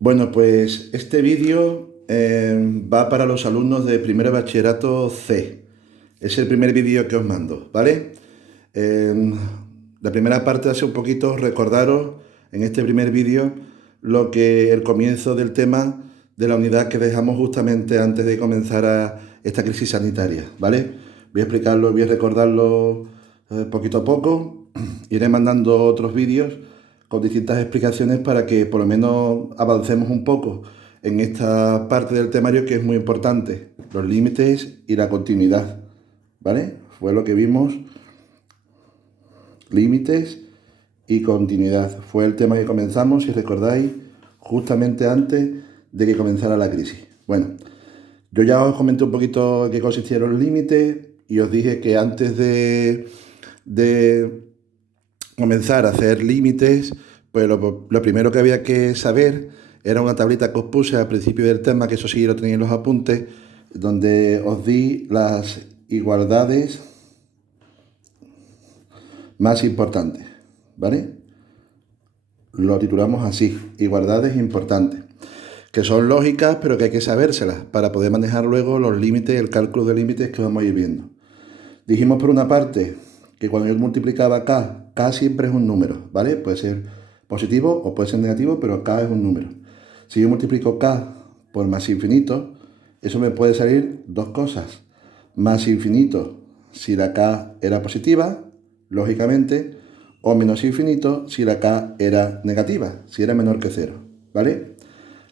Bueno, pues este vídeo va para los alumnos de primer bachillerato C. Es el primer vídeo que os mando, ¿vale? Eh, la primera parte hace un poquito recordaros en este primer vídeo lo que el comienzo del tema de la unidad que dejamos justamente antes de comenzar esta crisis sanitaria, ¿vale? Voy a explicarlo, voy a recordarlo poquito a poco. Iré mandando otros vídeos con distintas explicaciones para que por lo menos avancemos un poco en esta parte del temario que es muy importante, los límites y la continuidad, ¿vale? Fue lo que vimos, límites y continuidad. Fue el tema que comenzamos, si recordáis, justamente antes de que comenzara la crisis. Bueno, yo ya os comenté un poquito en qué consistieron los límites y os dije que antes de comenzar a hacer límites, pues lo primero que había que saber era una tablita que os puse al principio del tema, que eso sí lo tenéis en los apuntes, donde os di las igualdades más importantes, ¿vale? Lo titulamos así, igualdades importantes, que son lógicas, pero que hay que sabérselas para poder manejar luego los límites, el cálculo de límites que vamos a ir viendo. Dijimos por una parte que cuando yo multiplicaba K siempre es un número, ¿vale? Puede ser positivo o puede ser negativo, pero K es un número. Si yo multiplico K por más infinito, eso me puede salir dos cosas. Más infinito si la K era positiva, lógicamente, o menos infinito si la K era negativa, si era menor que cero, ¿vale?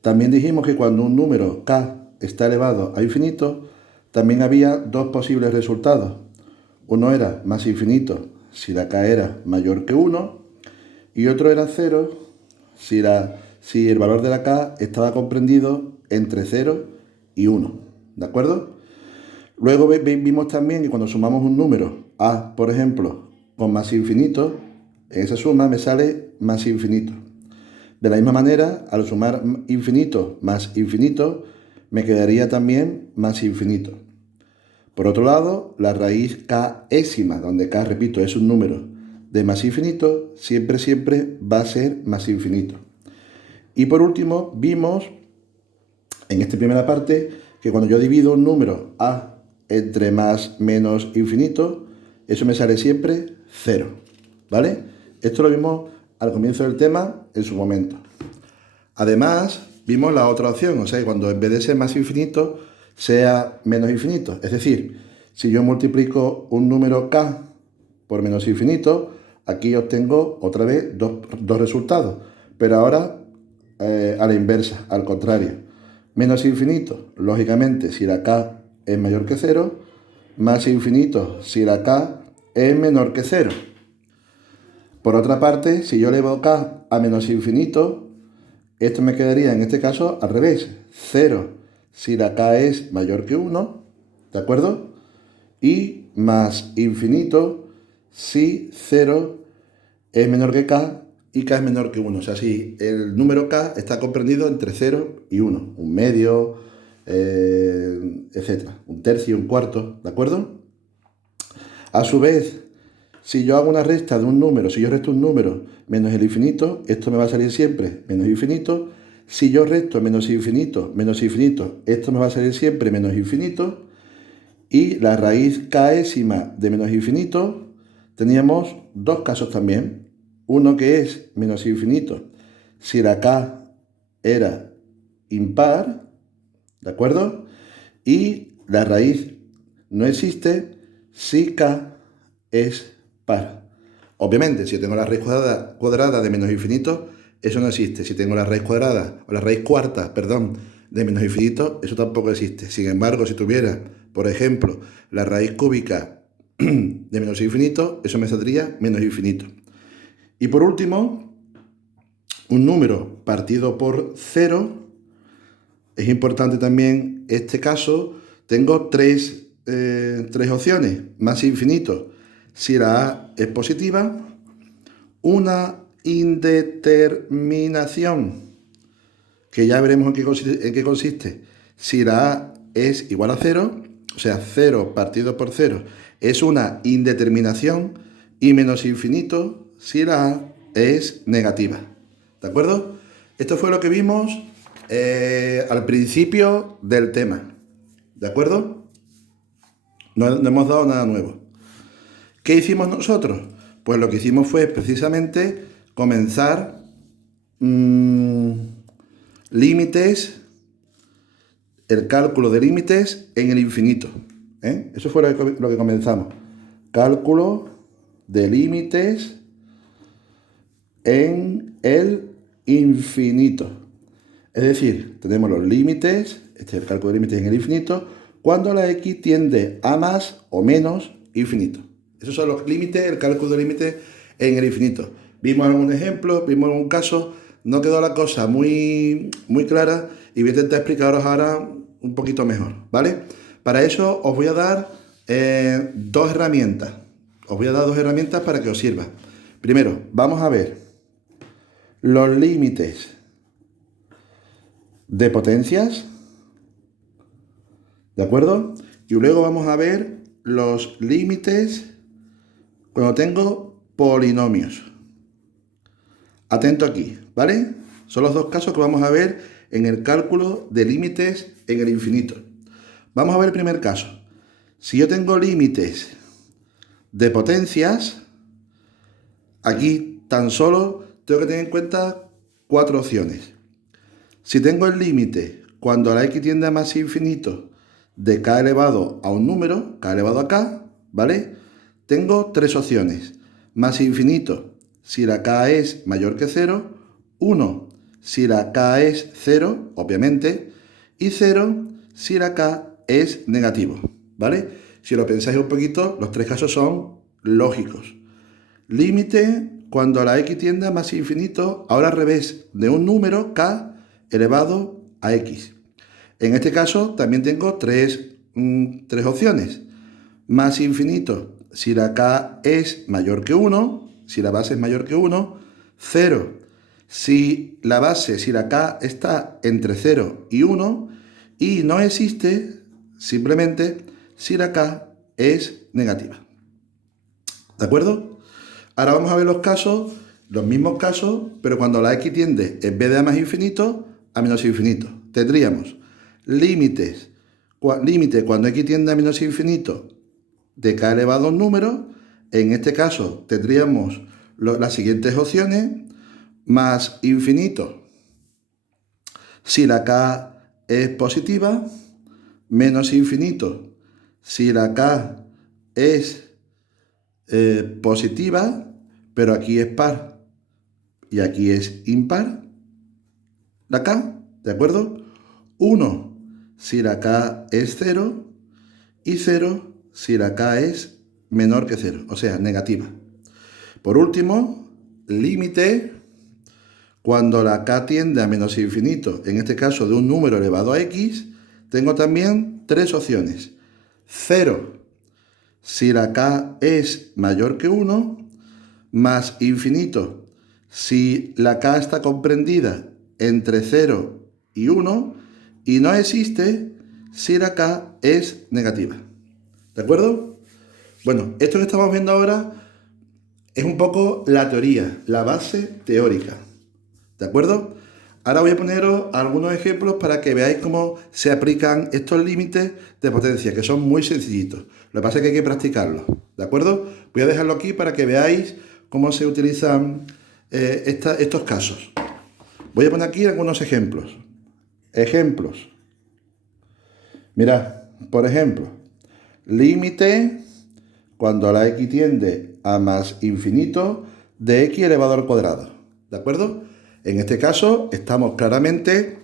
También dijimos que cuando un número K está elevado a infinito, también había dos posibles resultados. Uno era más infinito si la K era mayor que 1 y otro era 0 si el valor de la K estaba comprendido entre 0 y 1. ¿De acuerdo? Luego vimos también que cuando sumamos un número A, por ejemplo, con más infinito, en esa suma me sale más infinito. De la misma manera, al sumar infinito más infinito, me quedaría también más infinito. Por otro lado, la raíz késima, donde k, repito, es un número de más infinito, siempre va a ser más infinito. Y por último, vimos en esta primera parte que cuando yo divido un número a entre más menos infinito, eso me sale siempre 0, ¿vale? Esto lo vimos al comienzo del tema en su momento. Además, vimos la otra opción, o sea, cuando en vez de ser más infinito, sea menos infinito. Es decir, si yo multiplico un número k por menos infinito, aquí obtengo otra vez dos resultados. Pero ahora a la inversa, al contrario. Menos infinito, lógicamente, si la k es mayor que cero, más infinito si la k es menor que cero. Por otra parte, si yo elevo k a menos infinito, esto me quedaría en este caso al revés. 0 si la k es mayor que 1, ¿de acuerdo? Y más infinito si 0 es menor que k y k es menor que 1. O sea, si el número k está comprendido entre 0 y 1, un medio, etc. Un tercio, un cuarto, ¿de acuerdo? A su vez, si yo hago una resta de un número, si yo resto un número menos el infinito, esto me va a salir siempre menos infinito. Si yo resto menos infinito, esto me va a salir siempre menos infinito. Y la raíz késima de menos infinito, teníamos dos casos también. Uno que es menos infinito si la k era impar, ¿de acuerdo? Y la raíz no existe si k es par. Obviamente, si yo tengo la raíz cuadrada de menos infinito, eso no existe. Si tengo la raíz cuadrada, o la raíz cuarta, perdón, de menos infinito, eso tampoco existe. Sin embargo, si tuviera, por ejemplo, la raíz cúbica de menos infinito, eso me saldría menos infinito. Y por último, un número partido por cero. Es importante también este caso. Tengo tres opciones. Más infinito si la A es positiva. Una indeterminación, que ya veremos en qué consiste. Si la A es igual a cero, o sea, 0 partido por 0 es una indeterminación. Y menos infinito si la A es negativa. ¿De acuerdo? Esto fue lo que vimos al principio del tema. ¿De acuerdo? No hemos dado nada nuevo. ¿Qué hicimos nosotros? Pues lo que hicimos fue precisamente comenzar límites, el cálculo de límites en el infinito. Eso fue lo que comenzamos. Cálculo de límites en el infinito. Es decir, tenemos los límites, este es el cálculo de límites en el infinito, cuando la x tiende a más o menos infinito. Esos son los límites, el cálculo de límites en el infinito. Vimos algún ejemplo, vimos algún caso, no quedó la cosa muy clara y voy a intentar explicaros ahora un poquito mejor, ¿vale? Para eso os voy a dar dos herramientas. Os voy a dar dos herramientas para que os sirva. Primero, vamos a ver los límites de potencias, ¿de acuerdo? Y luego vamos a ver los límites cuando tengo polinomios. Atento aquí, ¿vale? Son los dos casos que vamos a ver en el cálculo de límites en el infinito. Vamos a ver el primer caso. Si yo tengo límites de potencias, aquí tan solo tengo que tener en cuenta 4 opciones. Si tengo el límite cuando la x tiende a más infinito de k elevado a un número, k elevado a k, ¿vale? Tengo 3 opciones. Más infinito si la k es mayor que 0, 1 si la k es 0, obviamente, y 0 si la k es negativo, ¿vale? Si lo pensáis un poquito, los 3 casos son lógicos. Límite cuando la x tiende a más infinito, ahora al revés, de un número k elevado a x. En este caso también tengo tres opciones. Más infinito si la k es mayor que 1, si la base es mayor que 1, 0 si la base, si la k está entre 0 y 1, y no existe simplemente si la k es negativa. ¿De acuerdo? Ahora vamos a ver los casos, los mismos casos, pero cuando la x tiende, en vez de a más infinito, a menos infinito. Tendríamos límite cuando x tiende a menos infinito de k elevado a un número. En este caso tendríamos las siguientes opciones. Más infinito si la k es positiva, menos infinito si la k es positiva, pero aquí es par y aquí es impar, la k, ¿de acuerdo? 1 si la k es 0 y 0 si la k es menor que 0, o sea, negativa. Por último, límite cuando la k tiende a menos infinito, en este caso de un número elevado a x, tengo también 3 opciones. 0 si la k es mayor que 1, más infinito si la k está comprendida entre 0 y 1, y no existe si la k es negativa. ¿De acuerdo? Bueno, esto que estamos viendo ahora es un poco la teoría, la base teórica. ¿De acuerdo? Ahora voy a poneros algunos ejemplos para que veáis cómo se aplican estos límites de potencia, que son muy sencillitos. Lo que pasa es que hay que practicarlos. ¿De acuerdo? Voy a dejarlo aquí para que veáis cómo se utilizan estos casos. Voy a poner aquí algunos ejemplos. Ejemplos. Mirad, por ejemplo, límite cuando la x tiende a más infinito de x elevado al cuadrado. ¿De acuerdo? En este caso estamos claramente,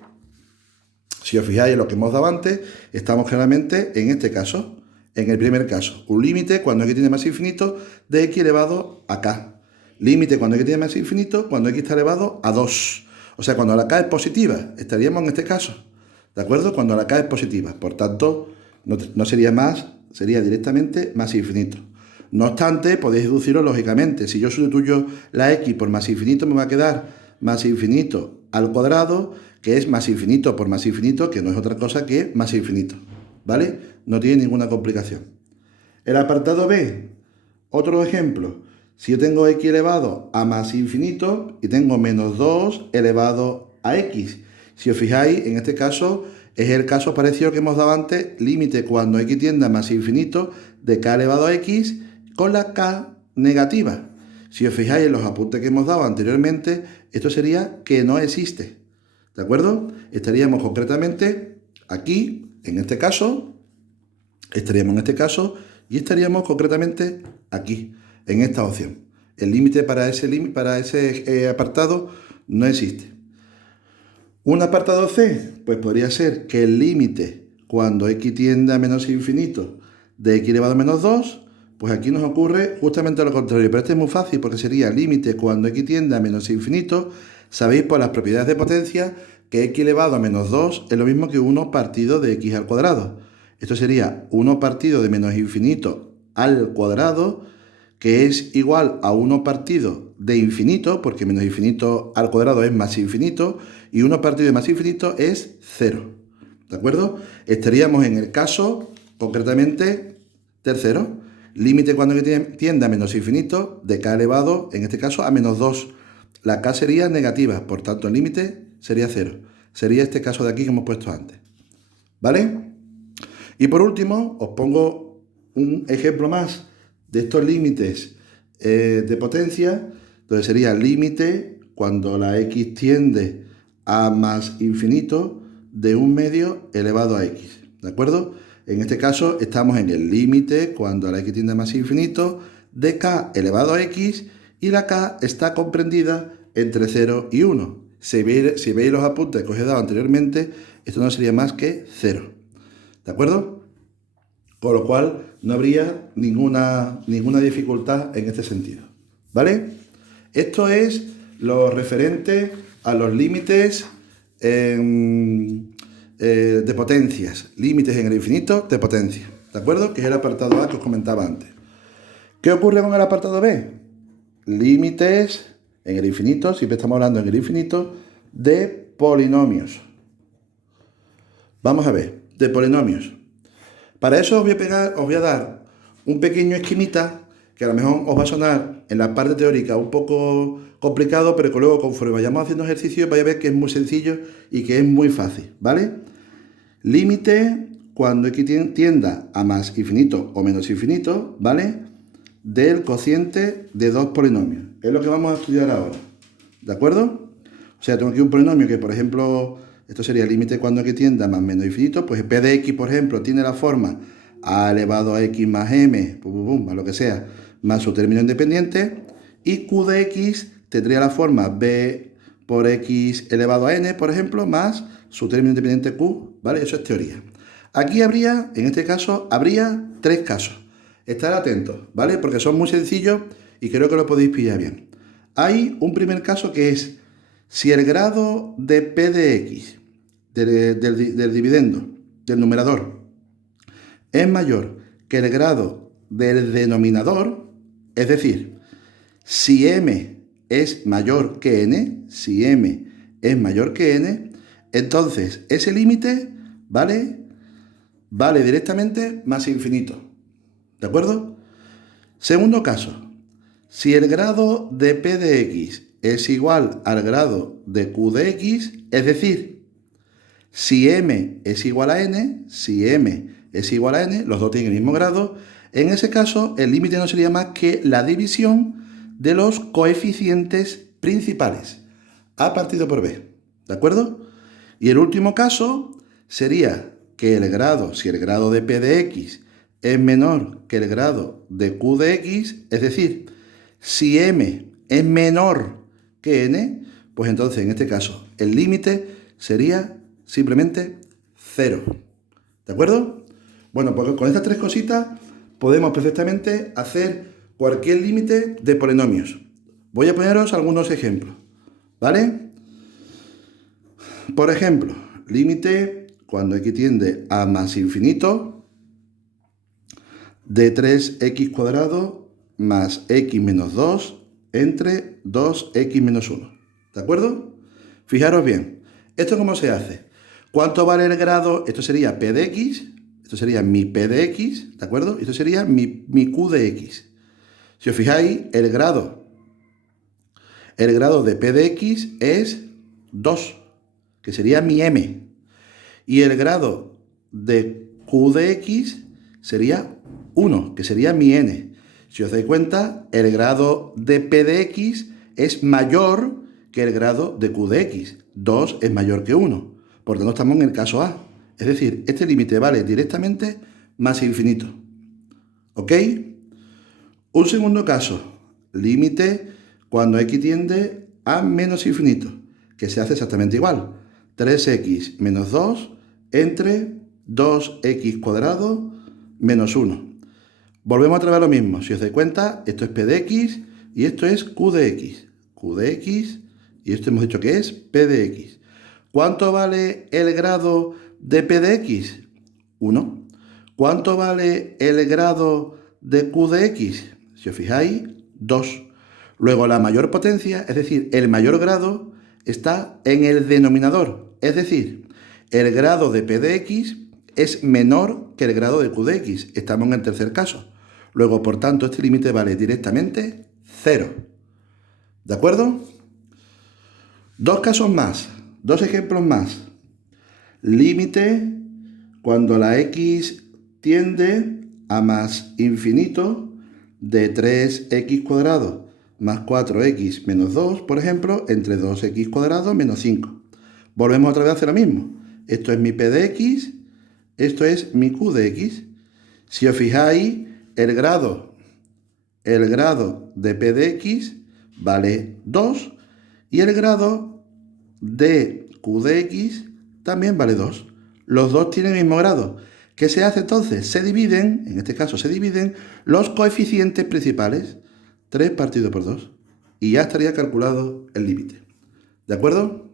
si os fijáis en lo que hemos dado antes, estamos claramente en este caso, en el primer caso. Un límite cuando x tiende a más infinito de x elevado a k. Límite cuando x tiende a más infinito cuando x está elevado a 2. O sea, cuando la k es positiva, estaríamos en este caso. ¿De acuerdo? Cuando la k es positiva. Por tanto, no sería más, sería directamente más infinito. No obstante, podéis deducirlo lógicamente. Si yo sustituyo la x por más infinito, me va a quedar más infinito al cuadrado, que es más infinito por más infinito, que no es otra cosa que más infinito. ¿Vale? No tiene ninguna complicación. El apartado B, otro ejemplo. Si yo tengo x elevado a más infinito y tengo menos 2 elevado a x. Si os fijáis, en este caso es el caso parecido que hemos dado antes, límite cuando x tiende a más infinito de k elevado a x con la k negativa. Si os fijáis en los apuntes que hemos dado anteriormente, esto sería que no existe. ¿De acuerdo? Estaríamos concretamente aquí, en este caso, y estaríamos concretamente aquí, en esta opción. El límite para ese apartado no existe. Un apartado C, pues podría ser que el límite cuando x tiende a menos infinito de x elevado a menos 2, pues aquí nos ocurre justamente lo contrario, pero este es muy fácil porque sería límite cuando x tiende a menos infinito. Sabéis por las propiedades de potencia que x elevado a menos 2 es lo mismo que 1 partido de x al cuadrado. Esto sería 1 partido de menos infinito al cuadrado, que es igual a 1 partido de infinito, porque menos infinito al cuadrado es más infinito, y 1 partido de más infinito es 0. ¿De acuerdo? Estaríamos en el caso, concretamente, tercero, límite cuando tiende a menos infinito de k elevado, en este caso, a menos 2. La k sería negativa, por tanto el límite sería 0. Sería este caso de aquí que hemos puesto antes. ¿Vale? Y por último, os pongo un ejemplo más de estos límites de potencia. Entonces sería límite cuando la x tiende a más infinito de 1/2 elevado a x. ¿De acuerdo? En este caso estamos en el límite cuando la x tiende a más infinito de k elevado a x, y la k está comprendida entre 0 y 1. Si veis los apuntes que os he dado anteriormente, esto no sería más que 0. ¿De acuerdo? Con lo cual no habría ninguna dificultad en este sentido. ¿Vale? Esto es lo referente a los límites de potencias. Límites en el infinito de potencia. ¿De acuerdo? Que es el apartado A que os comentaba antes. ¿Qué ocurre con el apartado B? Límites en el infinito, siempre estamos hablando en el infinito, de polinomios. Vamos a ver, de polinomios. Para eso os voy a dar un pequeño esquemita que a lo mejor os va a sonar en la parte teórica un poco complicado, pero que luego conforme vayamos haciendo ejercicios vais a ver que es muy sencillo y que es muy fácil, ¿vale? Límite cuando x tienda a más infinito o menos infinito, ¿vale? Del cociente de dos polinomios. Es lo que vamos a estudiar ahora, ¿de acuerdo? O sea, tengo aquí un polinomio que, por ejemplo, esto sería el límite cuando x tiende a más menos infinito, pues p de x, por ejemplo, tiene la forma a elevado a x más m, más lo que sea, más su término independiente, y q de x tendría la forma b por x elevado a n, por ejemplo, más su término independiente q, ¿vale? Eso es teoría. Aquí habría, en este caso, habría tres casos. Estar atentos, ¿vale? Porque son muy sencillos y creo que lo podéis pillar bien. Hay un primer caso que es si el grado de p de x, del dividendo, del numerador, es mayor que el grado del denominador, es decir, si m es mayor que n, entonces ese límite vale directamente más infinito. ¿De acuerdo? Segundo caso, si el grado de p de x es igual al grado de q de x, es decir, si m es igual a n, los dos tienen el mismo grado, en ese caso el límite no sería más que la división de los coeficientes principales, a partido por b. ¿De acuerdo? Y el último caso sería que si el grado de p de x es menor que el grado de q de x, es decir, si m es menor que n, pues entonces en este caso el límite sería simplemente 0. ¿De acuerdo? Bueno, pues con estas tres cositas podemos perfectamente hacer cualquier límite de polinomios. Voy a poneros algunos ejemplos, ¿vale? Por ejemplo, límite cuando x tiende a más infinito de 3x cuadrado más x menos 2 entre 2x menos 1. ¿De acuerdo? Fijaros bien. ¿Esto cómo se hace? ¿Cuánto vale el grado? Esto sería p de x, esto sería mi p de x, ¿de acuerdo? Esto sería mi q de x. Si os fijáis, el grado de p de x es 2. que sería mi m. Y el grado de q de x sería 1, que sería mi n. Si os dais cuenta, el grado de p de x es mayor que el grado de q de x. 2 es mayor que 1. Por tanto, estamos en el caso A. Es decir, este límite vale directamente más infinito. ¿Ok? Un segundo caso. Límite cuando x tiende a menos infinito, que se hace exactamente igual. 3x menos 2 entre 2x cuadrado menos 1. Volvemos otra vez a lo mismo. Si os dais cuenta, esto es p de x y esto es q de x. Q de x y esto hemos dicho que es p de x. ¿Cuánto vale el grado de p de x? 1. ¿Cuánto vale el grado de q de x? Si os fijáis, 2. Luego la mayor potencia, es decir, el mayor grado, está en el denominador. Es decir, el grado de p de x es menor que el grado de q de x. Estamos en el tercer caso. Luego, por tanto, este límite vale directamente 0. ¿De acuerdo? Dos casos más, dos ejemplos más. Límite cuando la x tiende a más infinito de 3x cuadrado más 4x menos 2, por ejemplo, entre 2x cuadrado menos 5. Volvemos otra vez a hacer lo mismo. Esto es mi p de x, esto es mi q de x. Si os fijáis, el grado de p de x vale 2 y el grado de q de x también vale 2. Los dos tienen el mismo grado. ¿Qué se hace entonces? Se dividen, en este caso se dividen los coeficientes principales, 3 partido por 2, y ya estaría calculado el límite. ¿De acuerdo?